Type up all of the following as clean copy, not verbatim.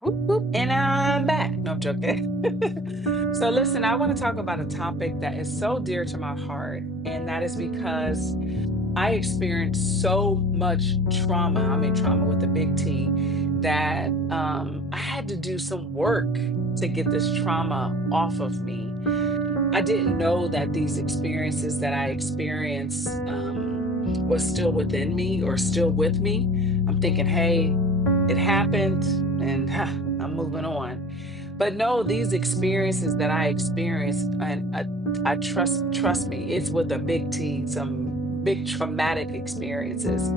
Whoop, whoop, and I'm back. No, I'm joking. So, listen, I want to talk about a topic that is so dear to my heart, and that is because I experienced so much trauma. I mean, trauma with a big T, that I had to do some work to get this trauma off of me. I didn't know that these experiences that I experienced was still within me or still with me. I'm thinking, hey, it happened and I'm moving on. But no, these experiences that I experienced, and I trust me, it's with a big T, some big traumatic experiences.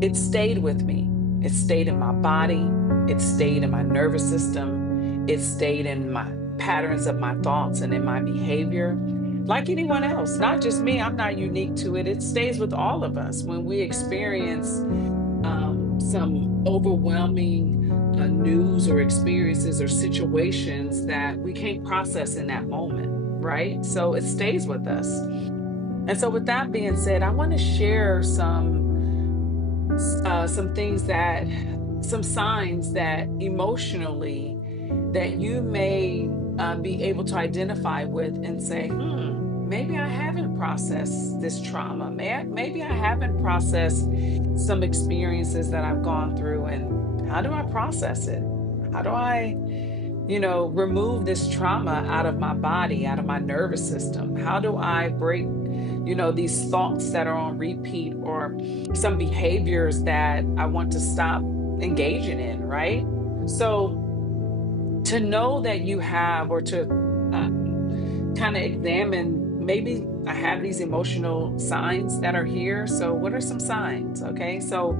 It stayed with me. It stayed in my body. It stayed in my nervous system. It stayed in my patterns of my thoughts and in my behavior. Like anyone else, not just me, I'm not unique to it. It stays with all of us when we experience some overwhelming news or experiences or situations that we can't process in that moment, right? So it stays with us. And so, with that being said, I want to share some things that some signs that emotionally that you may be able to identify with and say, maybe I haven't processed this trauma. Maybe I haven't processed some experiences that I've gone through. And how do I process it? How do I, remove this trauma out of my body, out of my nervous system? How do I break, these thoughts that are on repeat or some behaviors that I want to stop engaging in, right? So to know that you have, or to kind of examine, maybe I have these emotional signs that are here. So, what are some signs? Okay. So,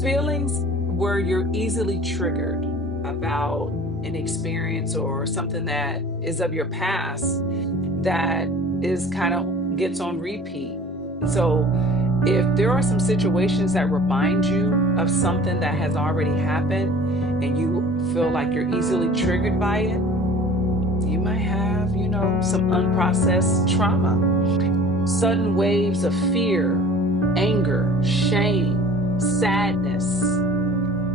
feelings where you're easily triggered about an experience or something that is of your past that is kind of gets on repeat. So, if there are some situations that remind you of something that has already happened and you feel like you're easily triggered by it, you might have, some unprocessed trauma. Sudden waves of fear, anger, shame, sadness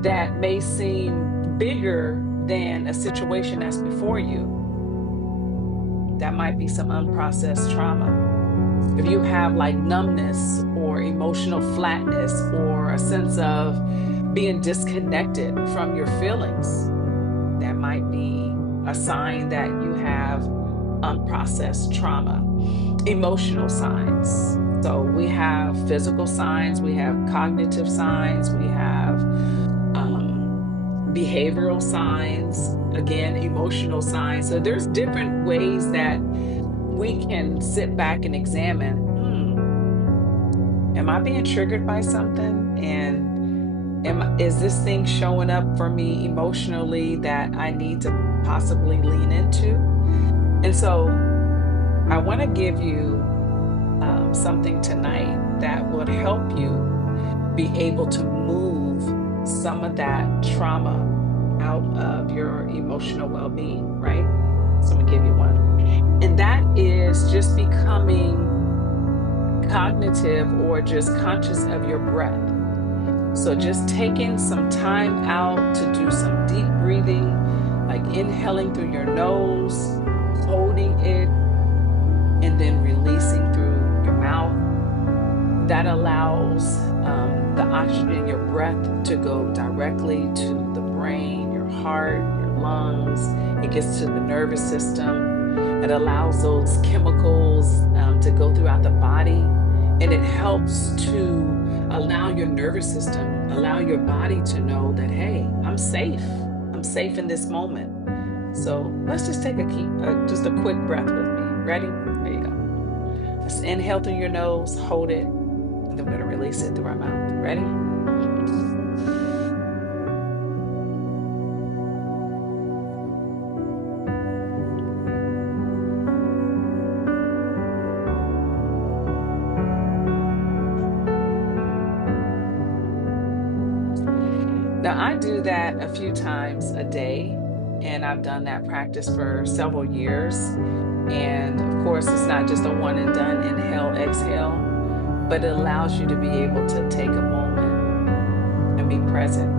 that may seem bigger than a situation that's before you. That might be some unprocessed trauma. If you have like numbness or emotional flatness or a sense of being disconnected from your feelings, that might be a sign that you have unprocessed trauma. Emotional signs. So we have physical signs, we have cognitive signs, we have behavioral signs, again, emotional signs. So there's different ways that we can sit back and examine, am I being triggered by something? And is this thing showing up for me emotionally that I need to possibly lean into? And so I want to give you something tonight that would help you be able to move some of that trauma out of your emotional well-being, right? So I'm gonna give you one. And that is just becoming cognitive or just conscious of your breath. So just taking some time out to do some deep breathing, like inhaling through your nose, holding it, and then releasing through your mouth. That allows the oxygen in your breath to go directly to the brain, your heart, your lungs. It gets to the nervous system. It allows those chemicals to go throughout the body. And it helps to allow your nervous system, allow your body to know that, hey, I'm safe. I'm safe in this moment. So let's just take just a quick breath with me. Ready? There you go. Let's inhale through your nose, hold it, and then we're going to release it through our mouth. Ready? Now, I do that a few times a day, and I've done that practice for several years. And of course, it's not just a one and done inhale, exhale, but it allows you to be able to take a moment and be present